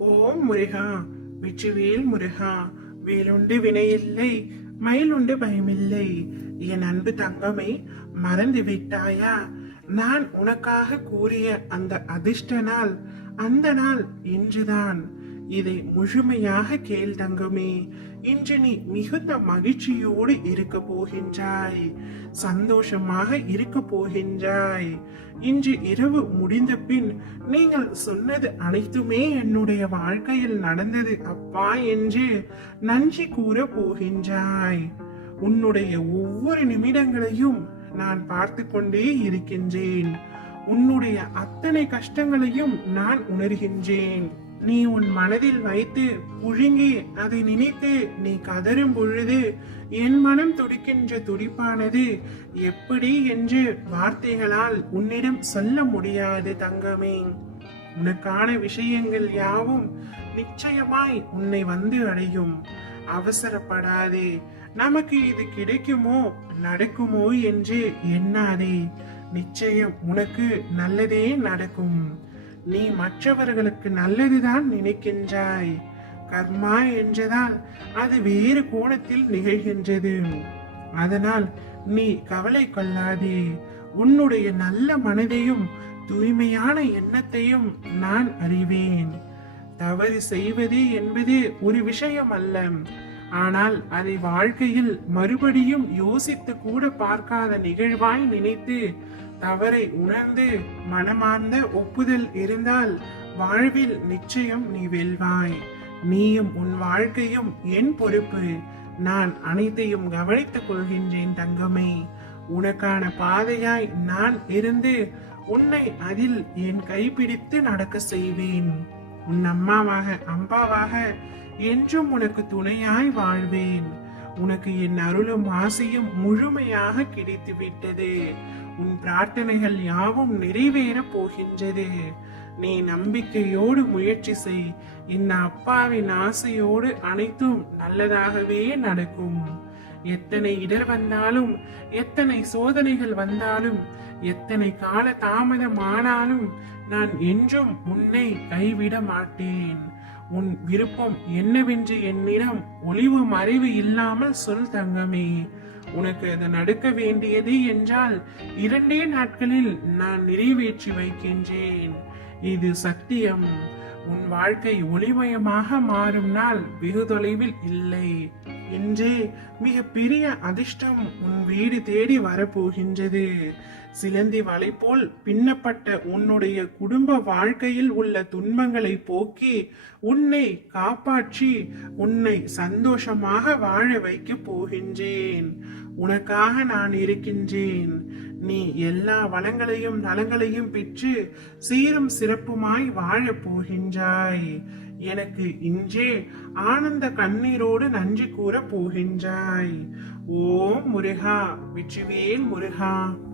ஓம் முருகா, வெற்றிவேல் முருகா. வேலுண்டு வினையில்லை, மயிலுண்டு பயமில்லை. என் அன்பு தங்கமே, மறந்து விட்டாயா? நான் உனக்காக கூறிய அந்த அதிர்ஷ்ட நாள், அந்த நாள் இன்றுதான். இதை முழுமையாக கேள் தங்கமே. இன்று நீ மிகுந்த மகிழ்ச்சியோடு இருக்க போகின்றாய், சந்தோஷமாக இருக்க போகின்றாய். இன்று இரவு முடிந்த பின் நீங்கள் சொன்னது அனைத்துமே என்னுடைய வாழ்க்கையில் நடந்தது அப்பா என்று நன்றி கூற போகின்றாய். உன்னுடைய ஒவ்வொரு நிமிடங்களையும் நான் பார்த்து கொண்டே இருக்கின்றேன். உன்னுடைய அத்தனை கஷ்டங்களையும் நான் உணர்கின்றேன். நீ உன் மனதில் வைத்து புழுங்கி அதை நினைத்து நீ கதறும் பொழுது என் மனம் துடிக்கின்ற துடிப்பானது எப்படி என்று வார்த்தைகளால் உன்னிடம் சொல்ல முடியாது தங்கமே. உனக்கான விஷயங்கள் யாவும் நிச்சயமாய் உன்னை வந்து அடையும். அவசரப்படாதே. நமக்கு இது கிடைக்குமோ நடக்குமோ என்று எண்ணாதே. நிச்சயம் உனக்கு நல்லதே நடக்கும். நீ மற்றவர்களுக்கு நல்லதுதான் நினைக்கின்றாய். கர்மா என்றதால் அது வேறு கோணத்தில் நிகழ்கின்றது. அதனால் நீ கவலை கொள்ளாதே. உன்னுடைய நல்ல மனதையும் தூய்மையான எண்ணத்தையும் நான் அறிவேன். தவறு செய்வது என்பது ஒரு விஷயம் அல்ல. ஆனால் அதை வாழ்க்கையில் மறுபடியும் யோசித்து கூட பார்க்காத நிகழ்வாய் நினைத்து தவறை உணர்ந்து மனமார்ந்த ஒப்புதல் இருந்தால் வாழ்வில் நிச்சயம் நீ வெல்வாய். நீயும் உன் வாழ்க்கையும் என் பொறுப்பு. நான் அனைத்தையும் கவனித்துக் கொள்கின்றேன் தங்கமே. உனக்கான பாதையாய் நான் இருந்து உன்னை அதில் என் கைப்பிடித்து நடக்க செய்வேன். உன் அம்மாவாக அம்பாவாக என்றும் உனக்கு துணையாய் வாழ்வேன். உனக்கு என் அருளும் ஆசையும் முழுமையாக கிடைத்து விட்டது. உன் பிரார்த்தனைகள் யாவும் நிறைவேற போகின்றது. நீ நம்பிக்கையோடு முயற்சி செய். இந்த அப்பாவின் ஆசையோடு அனைத்தும் நல்லதாகவே நடக்கும். எத்தனை இடர் வந்தாலும், எத்தனை சோதனைகள் வந்தாலும், எத்தனை கால தாமதம் ஆனாலும் நான் என்றும் உன்னை கைவிட மாட்டேன். உன் விருப்பம் என்னவென்று என்னிடம் ஒளிவு மறைவு இல்லாமல் சொல் தங்கமே. உனக்கு அது நடக்க வேண்டியது என்றால் 2 நாட்களில் நான் நிறைவேற்றி வைக்கின்றேன். இது சத்தியம். உன் வாழ்க்கை ஒளிமயமாக மாறும் நாள் வெகு தொலைவில் இல்லை. இன்றே மிக பெரிய அதிர்ஷ்டம் உன் வீடு தேடி வரப்போகின்றது. சிலந்தி வலை போல் பின்னப்பட்ட உன்னுடைய குடும்ப வாழ்க்கையில் உள்ள துன்பங்களை போக்கி உன்னை காப்பாற்றி உன்னை சந்தோஷமாக வாழ வைக்க போகின்றேன். உனக்காக நான் இருக்கின்றேன். நீ எல்லா வளங்களையும் நலங்களையும் பெற்று சீரும் சிறப்புமாய் வாழப் போகின்றாய். எனக்கு இன்றே ஆனந்த கண்ணீரோடு நன்றி கூற போகின்றாய். ஓம் முருகா, வெற்றிவேல் முருகா.